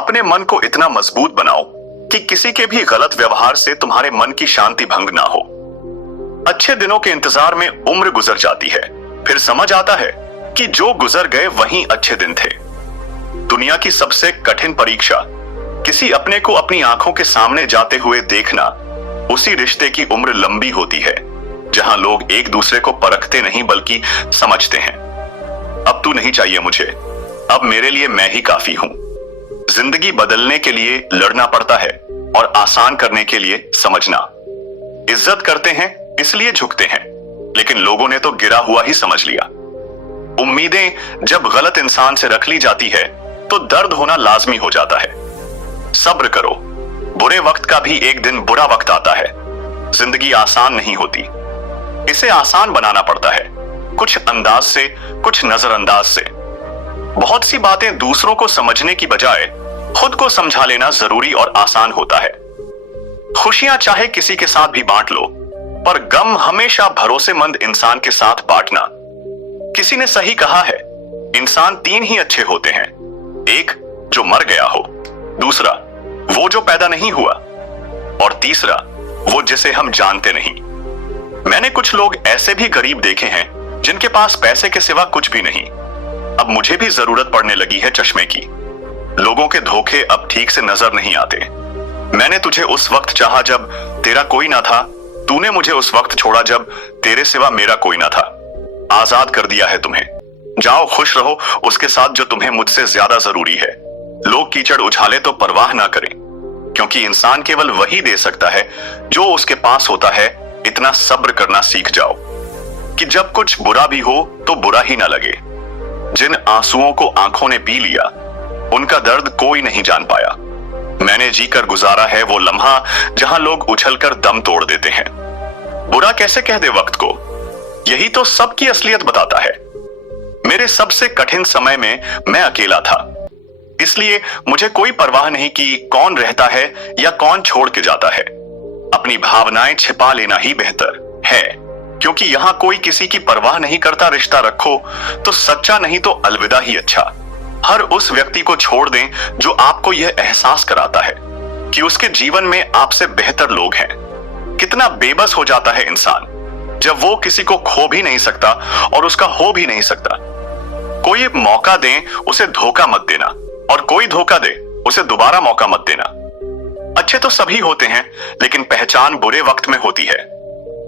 अपने मन को इतना मजबूत बनाओ कि किसी के भी गलत व्यवहार से तुम्हारे मन की शांति भंग ना हो। अच्छे दिनों के इंतजार में उम्र गुजर जाती है, फिर समझ आता है कि जो गुजर गए वही अच्छे दिन थे। दुनिया की सबसे कठिन परीक्षा किसी अपने को अपनी आंखों के सामने जाते हुए देखना। उसी रिश्ते की उम्र लंबी होती है जहां लोग एक दूसरे को परखते नहीं बल्कि समझते हैं। अब तू नहीं चाहिए मुझे, अब मेरे लिए मैं ही काफी हूं। जिंदगी बदलने के लिए लड़ना पड़ता है और आसान करने के लिए समझना। इज्जत करते हैं इसलिए झुकते हैं, लेकिन लोगों ने तो गिरा हुआ ही समझ लिया। उम्मीदें जब गलत इंसान से रख ली जाती है तो दर्द होना लाजमी हो जाता है। सब्र करो, बुरे वक्त का भी एक दिन बुरा वक्त आता है। जिंदगी आसान नहीं होती, इसे आसान बनाना पड़ता है, कुछ अंदाज से, कुछ नजरअंदाज से। बहुत सी बातें दूसरों को समझने की बजाय खुद को समझा लेना जरूरी और आसान होता है। खुशियां चाहे किसी के साथ भी बांट लो, पर गम हमेशा भरोसेमंद इंसान के साथ बांटना। किसी ने सही कहा है, इंसान तीन ही अच्छे होते हैं, एक जो मर गया हो, दूसरा वो जो पैदा नहीं हुआ, और तीसरा वो जिसे हम जानते नहीं। मैंने कुछ लोग ऐसे भी गरीब देखे हैं जिनके पास पैसे के सिवा कुछ भी नहीं। अब मुझे भी जरूरत पड़ने लगी है चश्मे की। लोगों के धोखे अब ठीक से नजर नहीं आते। मैंने तुझे उस वक्त चाहा जब तेरा कोई ना था, तूने मुझे उस वक्त छोड़ा जब तेरे सिवा मेरा कोई ना था। आजाद कर दिया है तुम्हें, जाओ खुश रहो उसके साथ जो तुम्हें मुझसे ज्यादा जरूरी है। लोग कीचड़ उछाले तो परवाह ना करें, क्योंकि इंसान केवल वही दे सकता है जो उसके पास होता है। इतना सब्र करना सीख जाओ कि जब कुछ बुरा भी हो तो बुरा ही ना लगे। जिन आंसुओं को आंखों ने पी लिया उनका दर्द कोई नहीं जान पाया। मैंने जीकर गुजारा है वो लम्हा जहां लोग उछलकर दम तोड़ देते हैं। बुरा कैसे कह दे वक्त को, यही तो सबकी असलियत बताता है। मेरे सबसे कठिन समय में मैं अकेला था, इसलिए मुझे कोई परवाह नहीं कि कौन रहता है या कौन छोड़ के जाता है। अपनी भावनाएं छिपा लेना ही बेहतर है, क्योंकि यहां कोई किसी की परवाह नहीं करता। रिश्ता रखो तो सच्चा, नहीं तो अलविदा ही अच्छा। हर उस व्यक्ति को छोड़ दें जो आपको यह एहसास कराता है कि उसके जीवन में आपसे बेहतर लोग हैं। कितना बेबस हो जाता है इंसान जब वो किसी को खो भी नहीं सकता और उसका हो भी नहीं सकता। कोई मौका दे उसे धोखा मत देना, और कोई धोखा दे उसे दोबारा मौका मत देना। अच्छे तो सभी होते हैं, लेकिन पहचान बुरे वक्त में होती है।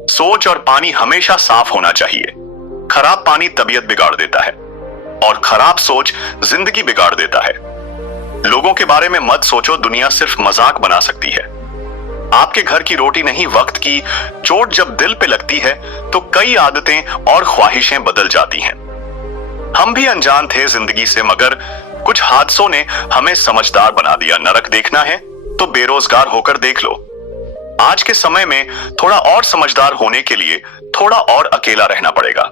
सोच और पानी हमेशा साफ होना चाहिए। खराब पानी तबीयत बिगाड़ देता है और खराब सोच जिंदगी बिगाड़ देता है। लोगों के बारे में मत सोचो, दुनिया सिर्फ मजाक बना सकती है। आपके घर की रोटी नहीं, वक्त की चोट जब दिल पे लगती है तो कई आदतें और ख्वाहिशें बदल जाती हैं। हम भी अनजान थे जिंदगी से, मगर कुछ हादसों ने हमें समझदार बना दिया। नरक देखना है तो बेरोजगार होकर देख लो। आज के समय में थोड़ा और समझदार होने के लिए थोड़ा और अकेला रहना पड़ेगा।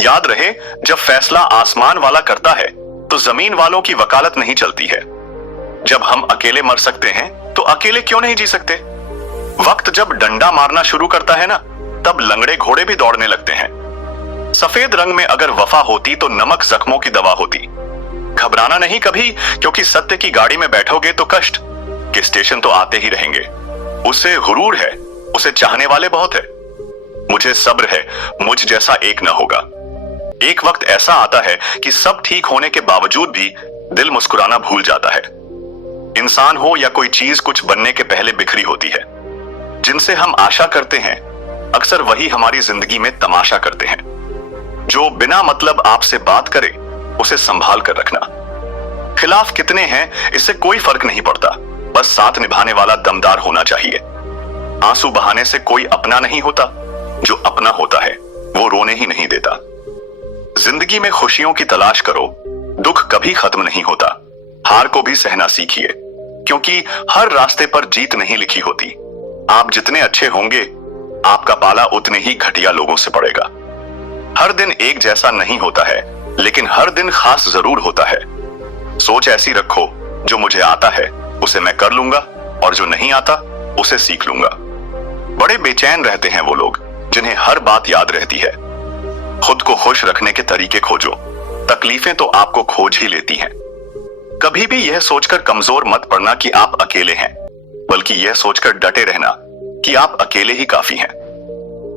याद रहे, जब फैसला आसमान वाला करता है तो जमीन वालों की वकालत नहीं चलती है। जब हम अकेले मर सकते हैं तो अकेले क्यों नहीं जी सकते। वक्त जब डंडा मारना शुरू करता है ना, तब लंगड़े घोड़े भी दौड़ने लगते हैं। सफेद रंग में अगर वफा होती तो नमक जख्मों की दवा होती। घबराना नहीं कभी, क्योंकि सत्य की गाड़ी में बैठोगे तो कष्ट के स्टेशन तो आते ही रहेंगे। उसे गुरूर है, उसे चाहने वाले बहुत है। मुझे सब्र है, मुझ जैसा एक न होगा। एक वक्त ऐसा आता है कि सब ठीक होने के बावजूद भी दिल मुस्कुराना भूल जाता है। इंसान हो या कोई चीज, कुछ बनने के पहले बिखरी होती है। जिनसे हम आशा करते हैं अक्सर वही हमारी जिंदगी में तमाशा करते हैं। जो बिना मतलब आपसे बात करे उसे संभाल कर रखना। खिलाफ कितने हैं इससे कोई फर्क नहीं पड़ता, बस साथ निभाने वाला दमदार होना चाहिए। आंसू बहाने से कोई अपना नहीं होता, जो अपना होता है वो रोने ही नहीं देता। जिंदगी में खुशियों की तलाश करो, दुख कभी खत्म नहीं होता। हार को भी सहना सीखिए, क्योंकि हर रास्ते पर जीत नहीं लिखी होती। आप जितने अच्छे होंगे, आपका पाला उतने ही घटिया लोगों से पड़ेगा। हर दिन एक जैसा नहीं होता है, लेकिन हर दिन खास जरूर होता है। सोच ऐसी रखो, जो मुझे आता है उसे मैं कर लूंगा, और जो नहीं आता उसे सीख लूंगा। बड़े बेचैन रहते हैं वो लोग जिन्हें हर बात याद रहती है। खुद को खुश रखने के तरीके खोजो, तकलीफें तो आपको खोज ही लेती हैं। कभी भी यह सोचकर कमजोर मत पड़ना कि आप अकेले हैं, बल्कि यह सोचकर डटे रहना कि आप अकेले ही काफी हैं।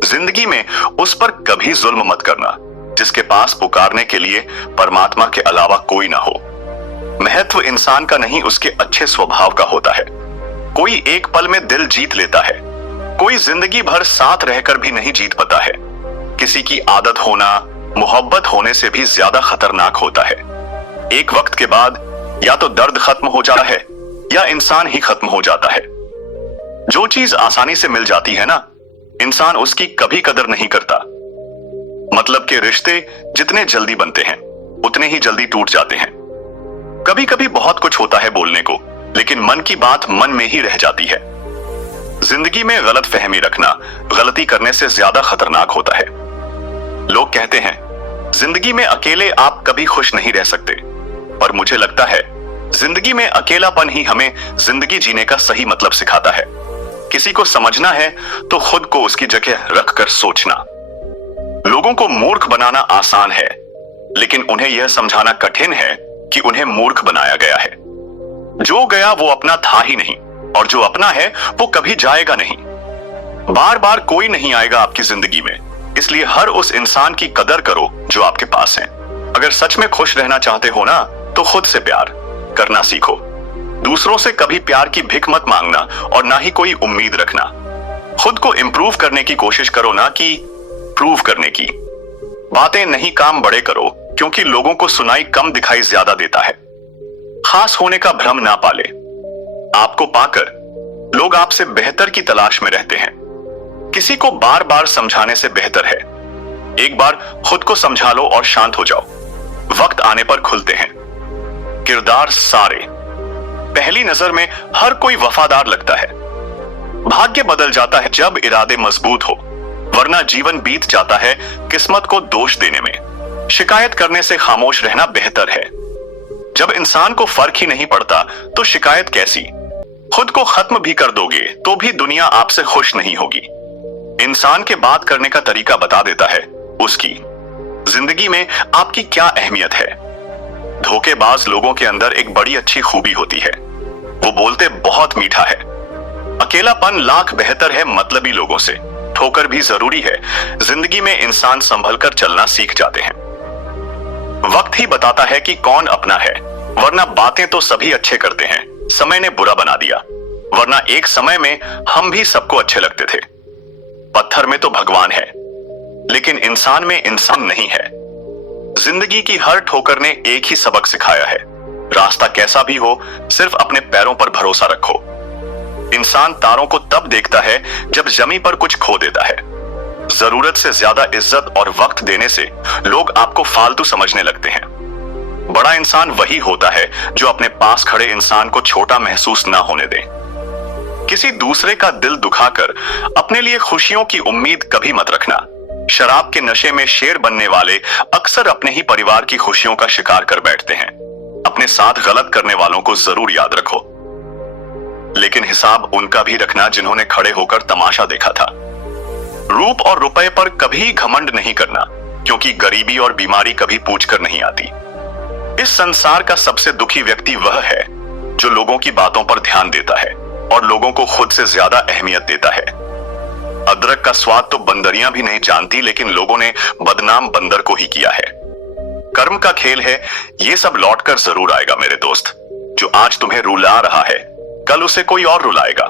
जिंदगी में उस पर कभी जुल्म मत करना जिसके पास पुकारने के लिए परमात्मा के अलावा कोई ना हो। महत्व इंसान का नहीं, उसके अच्छे स्वभाव का होता है। कोई एक पल में दिल जीत लेता है, कोई जिंदगी भर साथ रहकर भी नहीं जीत पाता है। किसी की आदत होना मोहब्बत होने से भी ज्यादा खतरनाक होता है। एक वक्त के बाद या तो दर्द खत्म हो जाता है या इंसान ही खत्म हो जाता है। जो चीज आसानी से मिल जाती है ना, इंसान उसकी कभी कदर नहीं करता। मतलब के रिश्ते जितने जल्दी बनते हैं उतने ही जल्दी टूट जाते हैं। कभी कभी बहुत कुछ होता है बोलने को, लेकिन मन की बात मन में ही रह जाती है। जिंदगी में गलत फहमी रखना गलती करने से ज्यादा खतरनाक होता है। लोग कहते हैं जिंदगी में अकेले आप कभी खुश नहीं रह सकते, पर मुझे लगता है जिंदगी में अकेलापन ही हमें जिंदगी जीने का सही मतलब सिखाता है। किसी को समझना है तो खुद को उसकी जगह रखकर सोचना। लोगों को मूर्ख बनाना आसान है, लेकिन उन्हें यह समझाना कठिन है कि उन्हें मूर्ख बनाया गया है। जो गया वो अपना था ही नहीं, और जो अपना है वो कभी जाएगा नहीं। बार बार कोई नहीं आएगा आपकी जिंदगी में, इसलिए हर उस इंसान की कदर करो जो आपके पास है। अगर सच में खुश रहना चाहते हो ना, तो खुद से प्यार करना सीखो। दूसरों से कभी प्यार की भिख मत मांगना और ना ही कोई उम्मीद रखना। खुद को इंप्रूव करने की कोशिश करो, ना कि प्रूव करने की। बातें नहीं काम बड़े करो, क्योंकि लोगों को सुनाई कम दिखाई ज्यादा देता है। खास होने का भ्रम ना पाले। आपको पाकर लोग आपसे बेहतर की तलाश में रहते हैं। किसी को बार बार समझाने से बेहतर है एक बार खुद को समझा लो और शांत हो जाओ। वक्त आने पर खुलते हैं किरदार सारे। पहली नजर में हर कोई वफादार लगता है। भाग्य बदल जाता है जब इरादे मजबूत हो, वरना जीवन बीत जाता है किस्मत को दोष देने में। शिकायत करने से खामोश रहना बेहतर है। जब इंसान को फर्क ही नहीं पड़ता तो शिकायत कैसी। खुद को खत्म भी कर दोगे तो भी दुनिया आपसे खुश नहीं होगी। इंसान के बात करने का तरीका बता देता है उसकी जिंदगी में आपकी क्या अहमियत है। धोखेबाज लोगों के अंदर एक बड़ी अच्छी खूबी होती है, वो बोलते बहुत मीठा है। अकेलापन लाख बेहतर है मतलबी लोगों से। ठोकर भी जरूरी है, जिंदगी में इंसान संभल कर चलना सीख जाते हैं। वक्त ही बताता है कि कौन अपना है, वरना बातें तो सभी अच्छे करते हैं, समय ने बुरा बना दिया। वरना एक समय में हम भी सबको अच्छे लगते थे। पत्थर में तो भगवान है, लेकिन इंसान में इंसान नहीं है। जिंदगी की हर ठोकर ने एक ही सबक सिखाया है, रास्ता कैसा भी हो सिर्फ अपने पैरों पर भरोसा रखो। इंसान तारों को तब देखता है जब जमीन पर कुछ खो देता है। जरूरत से ज्यादा इज्जत और वक्त देने से लोग आपको फालतू समझने लगते हैं। बड़ा इंसान वही होता है जो अपने पास खड़े इंसान को छोटा महसूस ना होने दे। किसी दूसरे का दिल दुखाकर अपने लिए खुशियों की उम्मीद कभी मत रखना। शराब के नशे में शेर बनने वाले अक्सर अपने ही परिवार की खुशियों का शिकार कर बैठते हैं। अपने साथ गलत करने वालों को जरूर याद रखो, लेकिन हिसाब उनका भी रखना जिन्होंने खड़े होकर तमाशा देखा था। रूप और रुपए पर कभी घमंड नहीं करना, क्योंकि गरीबी और बीमारी कभी पूछकर नहीं आती। इस संसार का सबसे दुखी व्यक्ति वह है जो लोगों की बातों पर ध्यान देता है और लोगों को खुद से ज्यादा अहमियत देता है। अदरक का स्वाद तो बंदरियां भी नहीं जानती, लेकिन लोगों ने बदनाम बंदर को ही किया है। कर्म का खेल है, ये सब लौटकर जरूर आएगा मेरे दोस्त। जो आज तुम्हें रुला रहा है कल उसे कोई और रुलाएगा।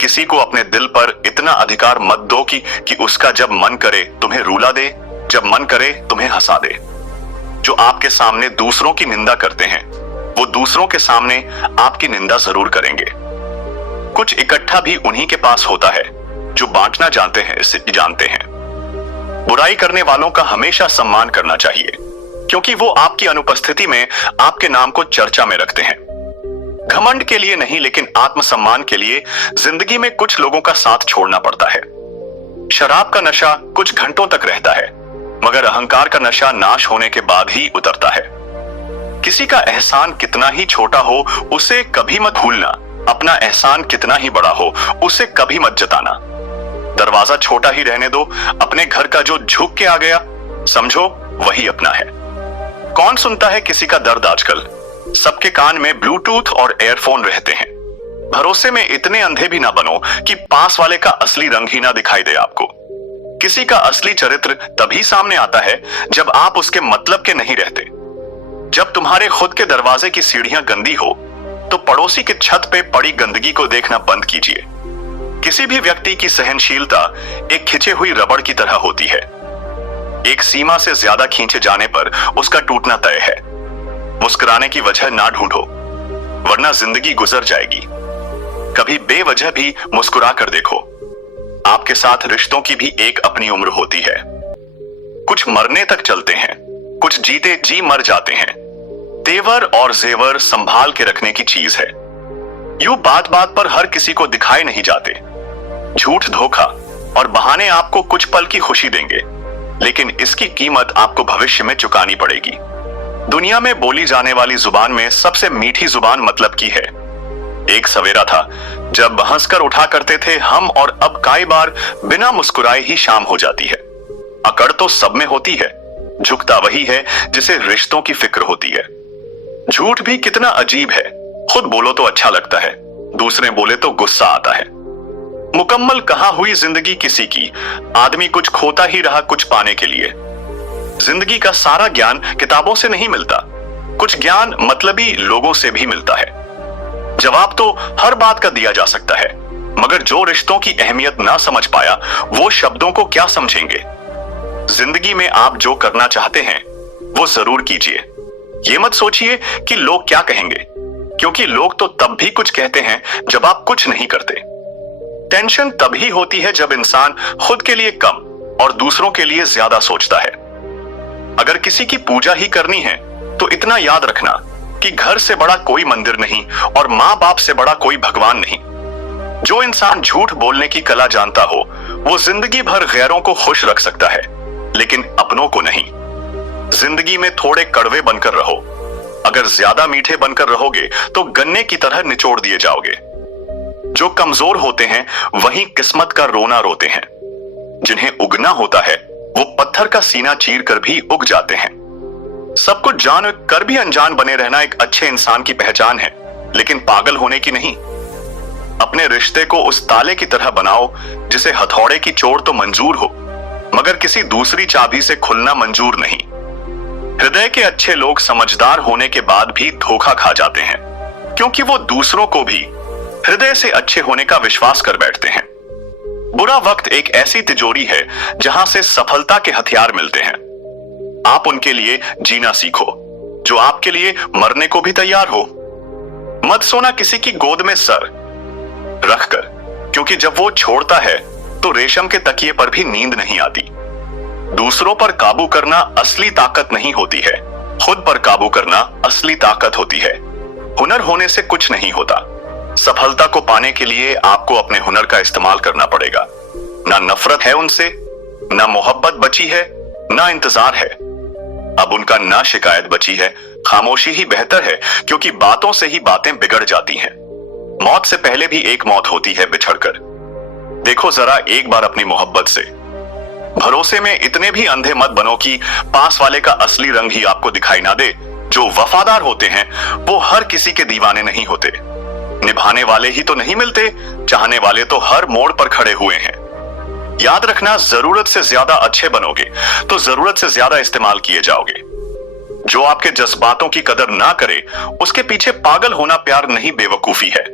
किसी को अपने दिल पर इतना अधिकार मत दो कि उसका जब मन करे तुम्हें रुला दे, जब मन करे तुम्हें हंसा दे। जो आपके सामने दूसरों की निंदा करते हैं वो दूसरों के सामने आपकी निंदा जरूर करेंगे। कुछ इकट्ठा भी उन्हीं के पास होता है जो बांटना जानते हैं। बुराई करने वालों का हमेशा सम्मान करना चाहिए, क्योंकि वो आपकी अनुपस्थिति में आपके नाम को चर्चा में रखते हैं। घमंड के लिए नहीं, लेकिन आत्मसम्मान के लिए जिंदगी में कुछ लोगों का साथ छोड़ना पड़ता है। शराब का नशा कुछ घंटों तक रहता है, मगर अहंकार का नशा नाश होने के बाद ही उतरता है। किसी का एहसान कितना ही छोटा हो उसे कभी मत भूलना। अपना एहसान कितना ही बड़ा हो उसे कभी मत जताना। दरवाजा छोटा ही रहने दो, अपने घर का जो झुक के आ गया समझो वही अपना है। कौन सुनता है किसी का दर्द आजकल, कोई नहीं सुनता, सिर्फ अपने आप को सुनता है। जिंदगी में सबके कान में ब्लूटूथ और एयरफोन रहते हैं। भरोसे में इतने अंधे भी ना बनो कि पास वाले का असली रंग ही ना दिखाई दे आपको। किसी का असली चरित्र तभी सामने आता है जब आप उसके मतलब के नहीं रहते। जब तुम्हारे खुद के दरवाजे की सीढ़ियां गंदी हो तो पड़ोसी की छत पे पड़ी गंदगी को देखना बंद कीजिए। किसी भी व्यक्ति की सहनशीलता एक खिंचे हुई रबड़ की तरह होती है। एक सीमा से ज्यादा खींचे जाने पर उसका टूटना तय है। मुस्कुराने की वजह ना ढूंढो, वरना जिंदगी गुजर जाएगी। कभी बेवजह भी मुस्कुरा कर देखो। आपके साथ रिश्तों की भी एक अपनी उम्र होती है। कुछ मरने तक चलते हैं, कुछ जीते जी मर जाते हैं। तेवर और जेवर संभाल के रखने की चीज है। यूं बात बात पर हर किसी को दिखाए नहीं जाते। झूठ, धोखा और बहाने आपको कुछ पल की खुशी देंगे, लेकिन इसकी कीमत आपको भविष्य में चुकानी पड़ेगी। दुनिया में बोली जाने वाली जुबान में सबसे मीठी जुबान मतलब की है। एक सवेरा था जब हंसकर उठा करते थे हम, और अब कई बार बिना मुस्कुराए ही शाम हो जाती है। अकड़ तो सब में होती है, झुकता वही है जिसे रिश्तों की फिक्र होती है। झूठ भी कितना अजीब है। खुद बोलो तो अच्छा लगता है, दूसरे बोले तो गुस्सा आता है। मुकम्मल कहाँ हुई जिंदगी किसी की, आदमी कुछ खोता ही रहा कुछ पाने के लिए। जिंदगी का सारा ज्ञान किताबों से नहीं मिलता, कुछ ज्ञान मतलबी लोगों से भी मिलता है। जवाब तो हर बात का दिया जा सकता है, मगर जो रिश्तों की अहमियत ना समझ पाया वो शब्दों को क्या समझेंगे। जिंदगी में आप जो करना चाहते हैं वो जरूर कीजिए। ये मत सोचिए कि लोग क्या कहेंगे, क्योंकि लोग तो तब भी कुछ कहते हैं जब आप कुछ नहीं करते। टेंशन तभी होती है जब इंसान खुद के लिए कम और दूसरों के लिए ज्यादा सोचता है। अगर किसी की पूजा ही करनी है तो इतना याद रखना कि घर से बड़ा कोई मंदिर नहीं और माँ बाप से बड़ा कोई भगवान नहीं। जो इंसान झूठ बोलने की कला जानता हो वो जिंदगी भर गैरों को खुश रख सकता है, लेकिन अपनों को नहीं। जिंदगी में थोड़े कड़वे बनकर रहो। अगर ज्यादा मीठे बनकर रहोगे तो गन्ने की तरह निचोड़ दिए जाओगे। जो कमजोर होते हैं वही किस्मत का रोना रोते हैं। जिन्हें उगना होता है वो पत्थर का सीना चीर कर भी उग जाते हैं। सब कुछ जान कर भी अनजान बने रहना एक अच्छे इंसान की पहचान है, लेकिन पागल होने की नहीं। अपने रिश्ते को उस ताले की तरह बनाओ जिसे हथौड़े की चोट तो मंजूर हो, मगर किसी दूसरी चाबी से खुलना मंजूर नहीं। हृदय के अच्छे लोग समझदार होने के बाद भी धोखा खा जाते हैं, क्योंकि वो दूसरों को भी हृदय से अच्छे होने का विश्वास कर बैठते हैं। बुरा वक्त एक ऐसी तिजोरी है जहां से सफलता के हथियार मिलते हैं। आप उनके लिए जीना सीखो जो आपके लिए मरने को भी तैयार हो। मत सोना किसी की गोद में सर रखकर, क्योंकि जब वो छोड़ता है तो रेशम के तकिए पर भी नींद नहीं आती। दूसरों पर काबू करना असली ताकत नहीं होती है, खुद पर काबू करना असली ताकत होती है। हुनर होने से कुछ नहीं होता। सफलता को पाने के लिए आपको अपने हुनर का इस्तेमाल करना पड़ेगा। ना नफरत है उनसे, ना मोहब्बत बची है, ना इंतजार है। अब उनका ना शिकायत बची है, खामोशी ही बेहतर है, क्योंकि बातों से ही बातें बिगड़ जाती हैं। मौत से पहले भी एक मौत होती है बिछड़कर। देखो जरा एक बार अपनी मोहब्बत से। भरोसे में इतने भी अंधे मत बनो कि पास वाले का असली रंग ही आपको दिखाई ना दे। जो वफादार होते हैं वो हर किसी के दीवाने नहीं होते। निभाने वाले ही तो नहीं मिलते, चाहने वाले तो हर मोड़ पर खड़े हुए हैं। याद रखना, जरूरत से ज्यादा अच्छे बनोगे तो जरूरत से ज्यादा इस्तेमाल किए जाओगे। जो आपके जज्बातों की कदर ना करे उसके पीछे पागल होना प्यार नहीं, बेवकूफी है।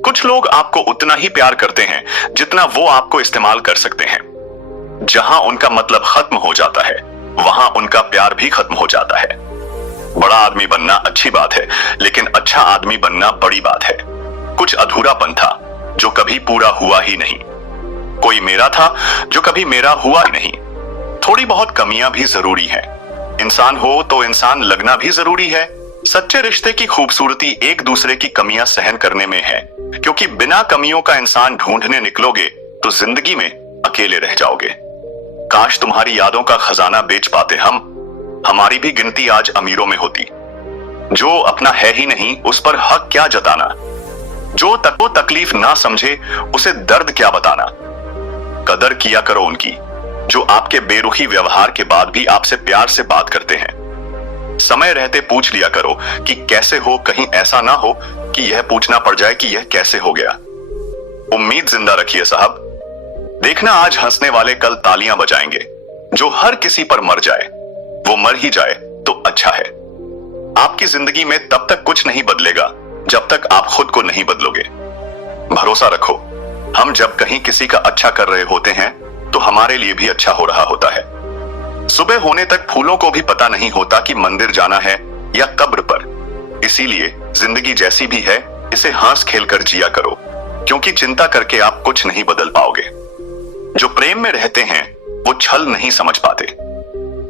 कुछ लोग आपको उतना ही प्यार करते हैं जितना वो आपको इस्तेमाल कर सकते हैं। जहां उनका मतलब खत्म हो जाता है वहां उनका प्यार भी खत्म हो जाता है। बड़ा आदमी बनना अच्छी बात है, लेकिन अच्छा आदमी बनना बड़ी बात है। कुछ अधूरापन था जो कभी पूरा हुआ ही नहीं। कोई मेरा था जो कभी मेरा हुआ ही नहीं। थोड़ी बहुत कमियां भी जरूरी हैं। इंसान हो तो इंसान लगना भी जरूरी है। सच्चे रिश्ते की खूबसूरती एक दूसरे की कमियां सहन करने में है, क्योंकि बिना कमियों का इंसान ढूंढने निकलोगे तो जिंदगी में अकेले रह जाओगे। काश तुम्हारी यादों का खजाना बेच पाते हम, हमारी भी गिनती आज अमीरों में होती। जो अपना है ही नहीं उस पर हक क्या जताना। जो तकलीफ ना समझे उसे दर्द क्या बताना। कदर किया करो उनकी जो आपके बेरुखी व्यवहार के बाद भी आपसे प्यार से बात करते हैं। समय रहते पूछ लिया करो कि कैसे हो, कहीं ऐसा ना हो कि यह पूछना पड़ जाए कि यह कैसे हो गया। उम्मीद जिंदा रखिए साहब। देखना आज हंसने वाले कल तालियां बजाएंगे। जो हर किसी पर मर जाए वो मर ही जाए तो अच्छा है। आपकी जिंदगी में तब तक कुछ नहीं बदलेगा जब तक आप खुद को नहीं बदलोगे। भरोसा रखो, हम जब कहीं किसी का अच्छा कर रहे होते हैं तो हमारे लिए भी अच्छा हो रहा होता है। सुबह होने तक फूलों को भी पता नहीं होता कि मंदिर जाना है या कब्र पर। इसीलिए जिंदगी जैसी भी है इसे हंस खेल कर जिया करो, क्योंकि चिंता करके आप कुछ नहीं बदल पाओगे। जो प्रेम में रहते हैं वो छल नहीं समझ पाते,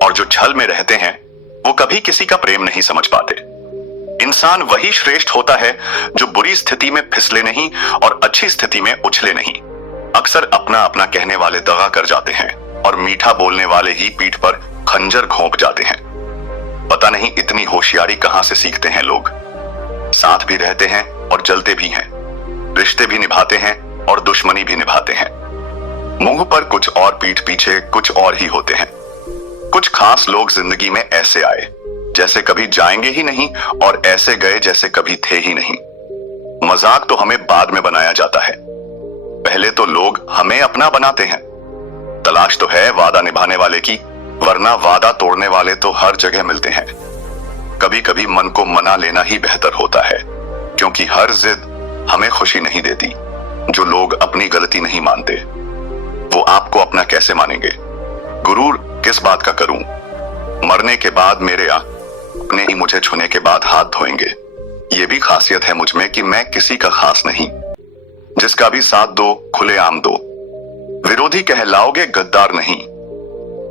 और जो छल में रहते हैं वो कभी किसी का प्रेम नहीं समझ पाते। इंसान वही श्रेष्ठ होता है जो बुरी स्थिति में फिसले नहीं और अच्छी स्थिति में उछले नहीं। अक्सर अपना अपना कहने वाले दगा कर जाते हैं और मीठा बोलने वाले ही पीठ पर खंजर घोंप जाते हैं। पता नहीं इतनी होशियारी कहां से सीखते हैं लोग। साथ भी रहते हैं और जलते भी हैं, रिश्ते भी निभाते हैं और दुश्मनी भी निभाते हैं। मुंह पर कुछ और पीठ पीछे कुछ और ही होते हैं। कुछ खास लोग जिंदगी में ऐसे आए जैसे कभी जाएंगे ही नहीं, और ऐसे गए जैसे कभी थे ही नहीं। मजाक तो हमें बाद में बनाया जाता है, पहले तो लोग हमें अपना बनाते हैं। तलाश तो है वादा निभाने वाले की, वरना वादा तोड़ने वाले तो हर जगह मिलते हैं। कभी कभी मन को मना लेना ही बेहतर होता है, क्योंकि हर जिद हमें खुशी नहीं देती। जो लोग अपनी गलती नहीं मानते वो आपको अपना कैसे मानेंगे। गुरूर किस बात का करूं, मरने के बाद मेरे अपने ही मुझे छूने के बाद हाथ धोएंगे। ये भी खासियत है मुझ में कि मैं किसी का खास नहीं, जिसका भी साथ दो खुलेआम दो। विरोधी कहलाओगे गद्दार नहीं।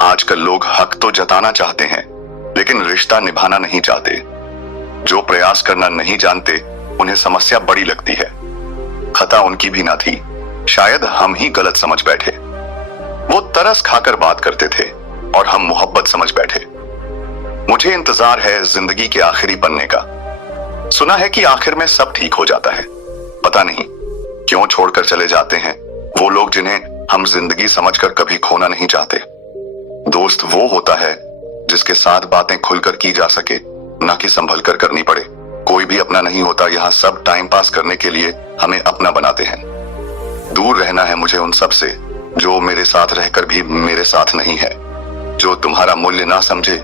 आजकल लोग हक तो जताना चाहते हैं लेकिन रिश्ता निभाना नहीं चाहते। जो प्रयास करना नहीं जानते उन्हें समस्या बड़ी लगती है। खता उनकी भी ना थी, शायद हम ही गलत समझ बैठे। वो तरस खाकर बात करते थे और हम मोहब्बत समझ बैठे। मुझे इंतजार है जिंदगी के आखिरी पन्ने का। सुना है कि आखिर में सब ठीक हो जाता है। पता नहीं क्यों छोड़कर चले जाते हैं वो लोग जिन्हें हम जिंदगी समझकर कभी खोना नहीं चाहते। दोस्त वो होता है जिसके साथ बातें खुलकर की जा सके, ना कि संभल कर करनी पड़े। कोई भी अपना नहीं होता, यहाँ सब टाइम पास करने के लिए हमें अपना बनाते हैं। दूर रहना है मुझे उन सब से जो मेरे साथ रहकर भी मेरे साथ नहीं है। जो तुम्हारा मूल्य ना समझे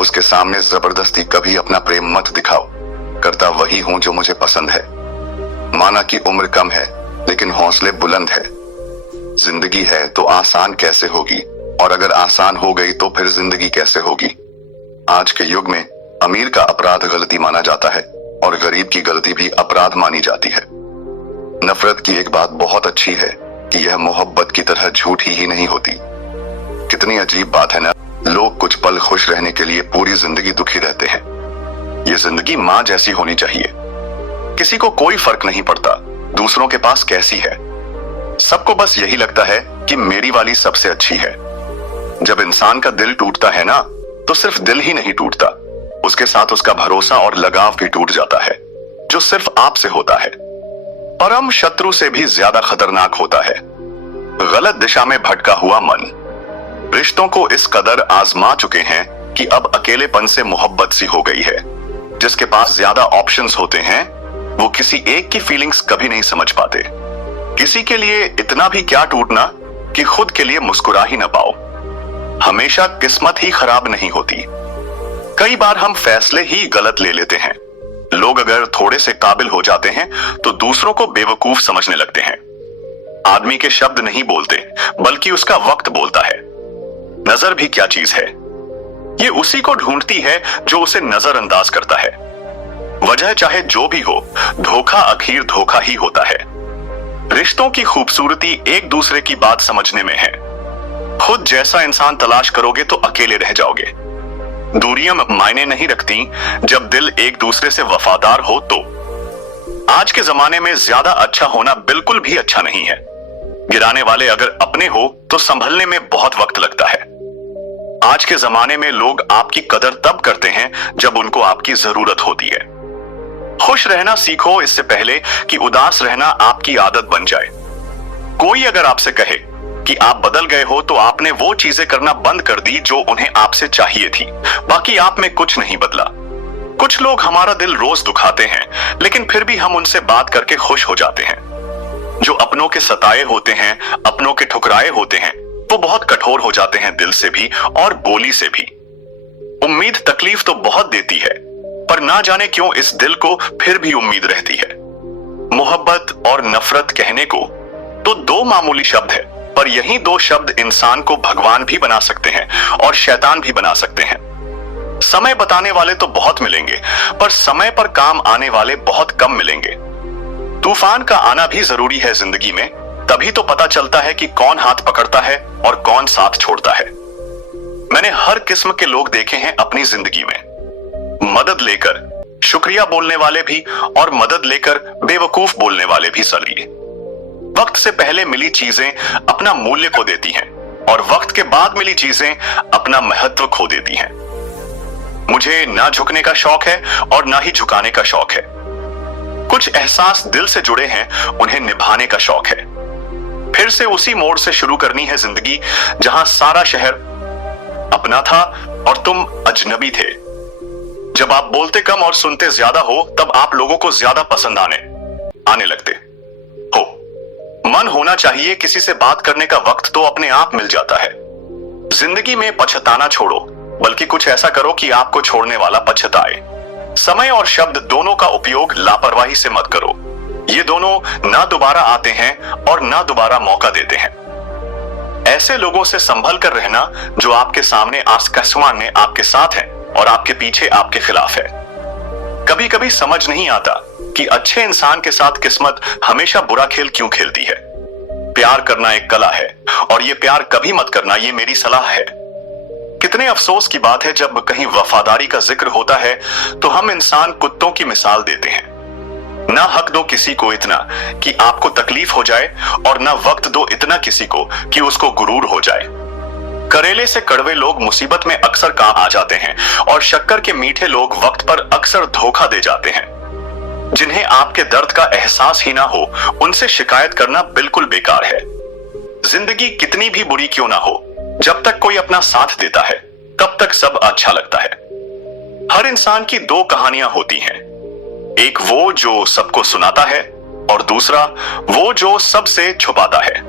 उसके सामने जबरदस्ती कभी अपना प्रेम मत दिखाओ। करता वही हूं जो मुझे पसंद है। माना कि उम्र कम है लेकिन हौसले बुलंद है। जिंदगी है तो आसान कैसे होगी, और अगर आसान हो गई तो फिर जिंदगी कैसे होगी। आज के युग में अमीर का अपराध गलती माना जाता है और गरीब की गलती भी अपराध मानी जाती है। नफरत की एक बात बहुत अच्छी है कि यह मोहब्बत की तरह झूठी ही नहीं होती। कितनी अजीब बात है ना, लोग कुछ पल खुश रहने के लिए पूरी जिंदगी दुखी रहते हैं। ये जिंदगी माँ जैसी होनी चाहिए। किसी को कोई फर्क नहीं पड़ता दूसरों के पास कैसी है। सबको बस यही लगता है कि मेरी वाली सबसे अच्छी है। जब इंसान का दिल टूटता है ना तो सिर्फ दिल ही नहीं टूटता, उसके साथ उसका भरोसा और लगाव भी टूट जाता है, जो सिर्फ आपसे होता है। परम शत्रु से भी ज्यादा खतरनाक होता है गलत दिशा में भटका हुआ मन। रिश्तों को इस कदर आजमा चुके हैं कि अब अकेलेपन से मोहब्बत सी हो गई है। जिसके पास ज्यादा ऑप्शंस होते हैं वो किसी एक की फीलिंग्स कभी नहीं समझ पाते। किसी के लिए इतना भी क्या टूटना कि खुद के लिए मुस्कुरा ही ना पाओ। हमेशा किस्मत ही खराब नहीं होती, कई बार हम फैसले ही गलत ले लेते हैं। लोग अगर थोड़े से काबिल हो जाते हैं तो दूसरों को बेवकूफ समझने लगते हैं। आदमी के शब्द नहीं बोलते बल्कि उसका वक्त बोलता है। नजर भी क्या चीज है, ये उसी को ढूंढती है जो उसे नजरअंदाज करता है। वजह चाहे जो भी हो, धोखा आखिर धोखा ही होता है। रिश्तों की खूबसूरती एक दूसरे की बात समझने में है। खुद जैसा इंसान तलाश करोगे तो अकेले रह जाओगे। दूरियां मायने नहीं रखती जब दिल एक दूसरे से वफादार हो तो। आज के जमाने में ज्यादा अच्छा होना बिल्कुल भी अच्छा नहीं है। गिराने वाले अगर अपने हो तो संभलने में बहुत वक्त लगता है। आज के जमाने में लोग आपकी कदर तब करते हैं जब उनको आपकी जरूरत होती है। खुश रहना सीखो इससे पहले कि उदास रहना आपकी आदत बन जाए। कोई अगर आपसे कहे कि आप बदल गए हो तो आपने वो चीजें करना बंद कर दी जो उन्हें आपसे चाहिए थी, बाकी आप में कुछ नहीं बदला। कुछ लोग हमारा दिल रोज दुखाते हैं, लेकिन फिर भी हम उनसे बात करके खुश हो जाते हैं। जो अपनों के सताए होते हैं, अपनों के ठुकराए होते हैं, वो बहुत कठोर हो जाते हैं, दिल से भी और बोली से भी। उम्मीद तकलीफ तो बहुत देती है, पर ना जाने क्यों इस दिल को फिर भी उम्मीद रहती है। मोहब्बत और नफरत कहने को तो दो मामूली शब्द है, पर यही दो शब्द इंसान को भगवान भी बना सकते हैं और शैतान भी बना सकते हैं। समय बताने वाले तो बहुत मिलेंगे, पर समय पर काम आने वाले बहुत कम मिलेंगे। तूफान का आना भी जरूरी है जिंदगी में, तभी तो पता चलता है कि कौन हाथ पकड़ता है और कौन साथ छोड़ता है। मैंने हर किस्म के लोग देखे हैं अपनी जिंदगी में, मदद लेकर शुक्रिया बोलने वाले भी और मदद लेकर बेवकूफ बोलने वाले भी सलिए। वक्त से पहले मिली चीजें अपना मूल्य खो देती हैं और वक्त के बाद मिली चीजें अपना महत्व खो देती हैं। मुझे ना झुकने का शौक है और ना ही झुकाने का शौक है। कुछ एहसास दिल से जुड़े हैं, उन्हें निभाने का शौक है। फिर से उसी मोड़ से शुरू करनी है जिंदगी जहां सारा शहर अपना था और तुम अजनबी थे। जब आप बोलते कम और सुनते ज्यादा हो, तब आप लोगों को ज्यादा पसंद आने लगते हो। मन होना चाहिए, किसी से बात करने का वक्त तो अपने आप मिल जाता है। जिंदगी में पछताना छोड़ो, बल्कि कुछ ऐसा करो कि आपको छोड़ने वाला पछताए। समय और शब्द दोनों का उपयोग लापरवाही से मत करो। ये दोनों ना दोबारा आते हैं और ना दोबारा मौका देते हैं। ऐसे लोगों से संभल कर रहना जो आपके सामने आसमान में आपके साथ है और आपके पीछे आपके खिलाफ है। कभी कभी समझ नहीं आता कि अच्छे इंसान के साथ किस्मत हमेशा बुरा खेल क्यों खेलती है। प्यार करना एक कला है और ये प्यार कभी मत करना, ये मेरी सलाह है। कितने अफसोस की बात है जब कहीं वफादारी का जिक्र होता है तो हम इंसान कुत्तों की मिसाल देते हैं। ना हक दो किसी को इतना कि आपको तकलीफ हो जाए और ना वक्त दो इतना किसी को कि उसको गुरूर हो जाए। करेले से कड़वे लोग मुसीबत में अक्सर काम आ जाते हैं और शक्कर के मीठे लोग वक्त पर अक्सर धोखा दे जाते हैं। जिन्हें आपके दर्द का एहसास ही ना हो, उनसे शिकायत करना बिल्कुल बेकार है। जिंदगी कितनी भी बुरी क्यों ना हो, जब तक कोई अपना साथ देता है तब तक सब अच्छा लगता है। हर इंसान की दो कहानियां होती हैं, एक वो जो सबको सुनाता है और दूसरा वो जो सबसे छुपाता है।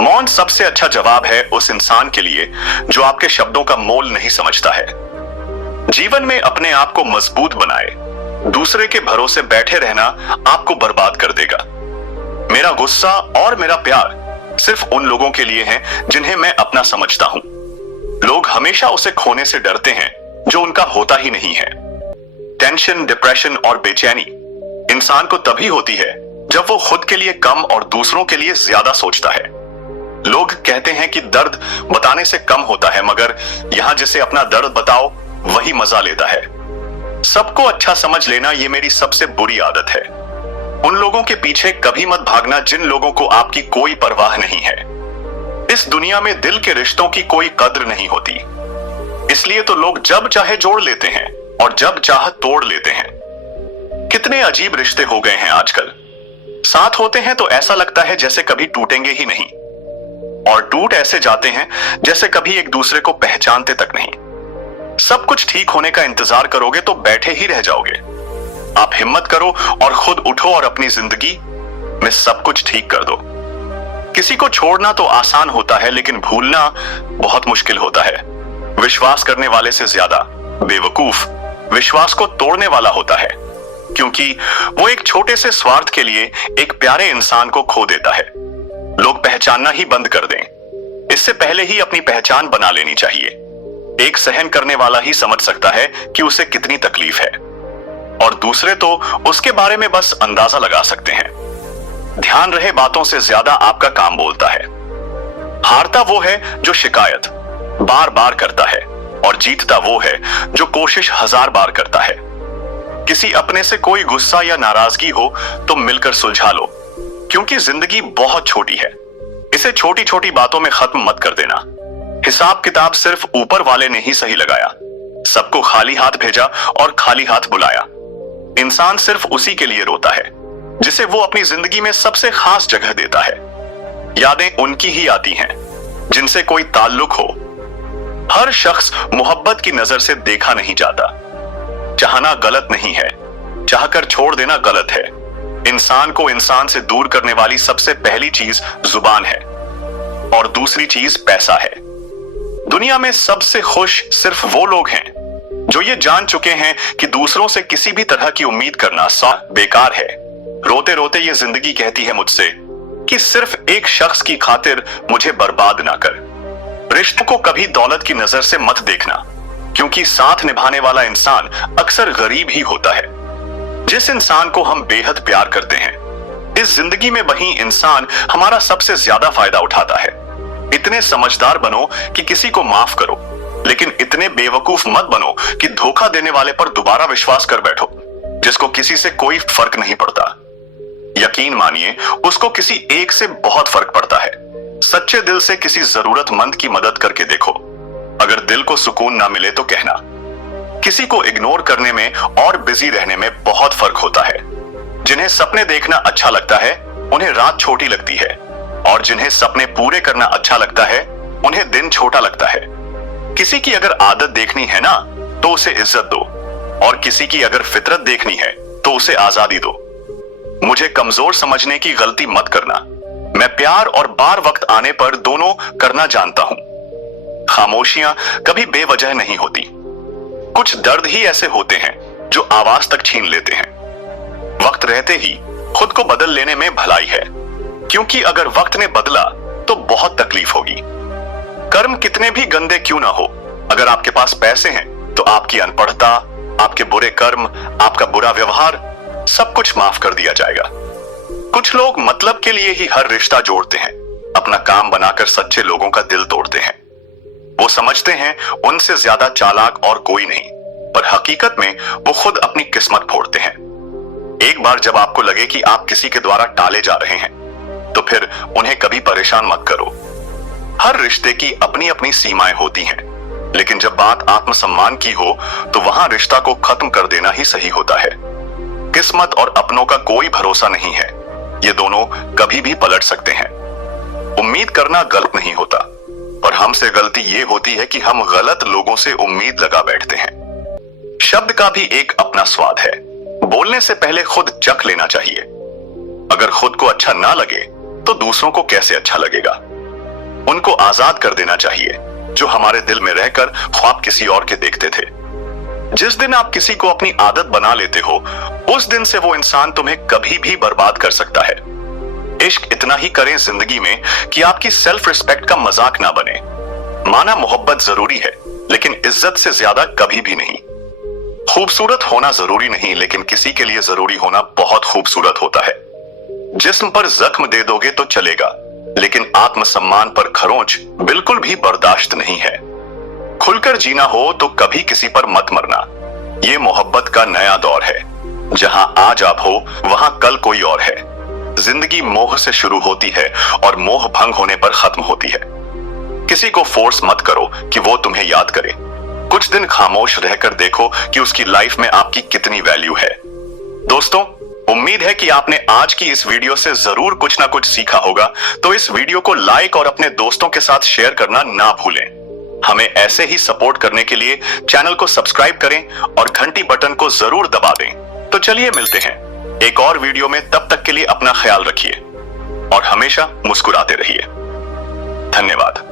मौन सबसे अच्छा जवाब है उस इंसान के लिए जो आपके शब्दों का मोल नहीं समझता है। जीवन में अपने आप को मजबूत बनाए, दूसरे के भरोसे बैठे रहना आपको बर्बाद कर देगा। मेरा गुस्सा और मेरा प्यार सिर्फ उन लोगों के लिए है जिन्हें मैं अपना समझता हूं। लोग हमेशा उसे खोने से डरते हैं जो उनका होता ही नहीं है। टेंशन, डिप्रेशन और बेचैनी इंसान को तभी होती है जब वो खुद के लिए कम और दूसरों के लिए ज्यादा सोचता है। लोग कहते हैं कि दर्द बताने से कम होता है, मगर यहां जिसे अपना दर्द बताओ वही मजा लेता है। सबको अच्छा समझ लेना ये मेरी सबसे बुरी आदत है। उन लोगों के पीछे कभी मत भागना जिन लोगों को आपकी कोई परवाह नहीं है। इस दुनिया में दिल के रिश्तों की कोई कद्र नहीं होती, इसलिए तो लोग जब चाहे जोड़ लेते हैं और जब चाहे तोड़ लेते हैं। कितने अजीब रिश्ते हो गए हैं आजकल। साथ होते हैं तो ऐसा लगता है जैसे कभी टूटेंगे ही नहीं, और टूट ऐसे जाते हैं जैसे कभी एक दूसरे को पहचानते तक नहीं। सब कुछ ठीक होने का इंतजार करोगे तो बैठे ही रह जाओगे। आप हिम्मत करो और खुद उठो और अपनी जिंदगी में सब कुछ ठीक कर दो। किसी को छोड़ना तो आसान होता है, लेकिन भूलना बहुत मुश्किल होता है। विश्वास करने वाले से ज्यादा बेवकूफ विश्वास को तोड़ने वाला होता है, क्योंकि वो एक छोटे से स्वार्थ के लिए एक प्यारे इंसान को खो देता है। लोग पहचानना ही बंद कर दें, इससे पहले ही अपनी पहचान बना लेनी चाहिए। एक सहन करने वाला ही समझ सकता है कि उसे कितनी तकलीफ है, और दूसरे तो उसके बारे में बस अंदाजा लगा सकते हैं। ध्यान रहे, बातों से ज्यादा आपका काम बोलता है। हारता वो है जो शिकायत बार बार करता है, और जीतता वो है जो कोशिश 1000 बार करता है। किसी अपने से कोई गुस्सा या नाराजगी हो तो मिलकर सुलझा लो, क्योंकि जिंदगी बहुत छोटी है। इसे छोटी छोटी बातों में खत्म मत कर देना। हिसाब किताब सिर्फ ऊपर वाले ने ही सही लगाया। सबको खाली हाथ भेजा और खाली हाथ बुलाया। इंसान सिर्फ उसी के लिए रोता है जिसे वो अपनी जिंदगी में सबसे खास जगह देता है। यादें उनकी ही आती हैं जिनसे कोई ताल्लुक हो। हर शख्स मोहब्बत की नजर से देखा नहीं जाता। चाहना गलत नहीं है, चाहकर छोड़ देना गलत है। इंसान को इंसान से दूर करने वाली सबसे पहली चीज जुबान है और दूसरी चीज पैसा है। दुनिया में सबसे खुश सिर्फ वो लोग हैं जो ये जान चुके हैं कि दूसरों से किसी भी तरह की उम्मीद करना बेकार है। रोते रोते ये जिंदगी कहती है मुझसे कि सिर्फ एक शख्स की खातिर मुझे बर्बाद ना कर। रिश्तों को कभी दौलत की नजर से मत देखना, क्योंकि साथ निभाने वाला इंसान अक्सर गरीब ही होता है। जिस इंसान को हम बेहद प्यार करते हैं, इस जिंदगी में वही इंसान हमारा सबसे ज्यादा फायदा उठाता है। इतने समझदार बनो कि किसी को माफ करो, लेकिन इतने बेवकूफ मत बनो कि धोखा देने वाले पर दोबारा विश्वास कर बैठो, जिसको किसी से कोई फर्क नहीं पड़ता। यकीन मानिए, उसको किसी एक से बहुत फर्क पड़ता है। सच्चे दिल से किसी जरूरतमंद की मदद करके देखो। अगर दिल को सुकून ना मिले तो कहना। किसी को इग्नोर करने में और बिजी रहने में बहुत फर्क होता है। जिन्हें सपने देखना अच्छा लगता है, उन्हें रात छोटी लगती है, और जिन्हें सपने पूरे करना अच्छा लगता है, उन्हें दिन छोटा लगता है। किसी की अगर आदत देखनी है ना, तो उसे इज्जत दो, और किसी की अगर फितरत देखनी है तो उसे आजादी दो। मुझे कमजोर समझने की गलती मत करना। मैं प्यार और बार वक्त आने पर दोनों करना जानता हूं। खामोशियां कभी बेवजह नहीं होती। कुछ दर्द ही ऐसे होते हैं जो आवाज तक छीन लेते हैं। वक्त रहते ही खुद को बदल लेने में भलाई है, क्योंकि अगर वक्त ने बदला तो बहुत तकलीफ होगी। कर्म कितने भी गंदे क्यों ना हो, अगर आपके पास पैसे हैं तो आपकी अनपढ़ता, आपके बुरे कर्म, आपका बुरा व्यवहार, सब कुछ माफ कर दिया जाएगा। कुछ लोग मतलब के लिए ही हर रिश्ता जोड़ते हैं, अपना काम बनाकर सच्चे लोगों का दिल तोड़ते हैं। वो समझते हैं उनसे ज्यादा चालाक और कोई नहीं, पर हकीकत में वो खुद अपनी किस्मत फोड़ते हैं। एक बार जब आपको लगे कि आप किसी के द्वारा टाले जा रहे हैं, तो फिर उन्हें कभी परेशान मत करो। हर रिश्ते की अपनी अपनी सीमाएं होती हैं, लेकिन जब बात आत्मसम्मान की हो तो वहां रिश्ता को खत्म कर देना ही सही होता है। किस्मत और अपनों का कोई भरोसा नहीं है, ये दोनों कभी भी पलट सकते हैं। उम्मीद करना गलत नहीं होता, पर हमसे गलती ये होती है कि हम गलत लोगों से उम्मीद लगा बैठते हैं। शब्द का भी एक अपना स्वाद है। बोलने से पहले खुद चख लेना चाहिए। अगर खुद को अच्छा ना लगे तो दूसरों को कैसे अच्छा लगेगा। उनको आजाद कर देना चाहिए जो हमारे दिल में रहकर ख्वाब किसी और के देखते थे। जिस दिन आप किसी को अपनी आदत बना लेते हो, उस दिन से वो इंसान तुम्हें कभी भी बर्बाद कर सकता है। इश्क इतना ही करें जिंदगी में कि आपकी सेल्फ रिस्पेक्ट का मजाक ना बने। माना मोहब्बत जरूरी है, लेकिन इज्जत से ज्यादा कभी भी नहीं। खूबसूरत होना जरूरी नहीं, लेकिन किसी के लिए जरूरी होना बहुत खूबसूरत होता है। जिस्म पर जख्म दे दोगे तो चलेगा, लेकिन आत्मसम्मान पर खरोंच बिल्कुल भी बर्दाश्त नहीं है। खुलकर जीना हो तो कभी किसी पर मत मरना। ये मोहब्बत का नया दौर है। जहां आज आप हो वहां कल कोई और है। जिंदगी मोह से शुरू होती है और मोह भंग होने पर खत्म होती है। किसी को फोर्स मत करो कि वो तुम्हें याद करे। कुछ दिन खामोश रहकर देखो कि उसकी लाइफ में आपकी कितनी वैल्यू है। दोस्तों, उम्मीद है कि आपने आज की इस वीडियो से जरूर कुछ ना कुछ सीखा होगा, तो इस वीडियो को लाइक और अपने दोस्तों के साथ शेयर करना ना भूलें। हमें ऐसे ही सपोर्ट करने के लिए चैनल को सब्सक्राइब करें और घंटी बटन को जरूर दबा दें। तो चलिए मिलते हैं एक और वीडियो में। तब तक के लिए अपना ख्याल रखिए और हमेशा मुस्कुराते रहिए। धन्यवाद।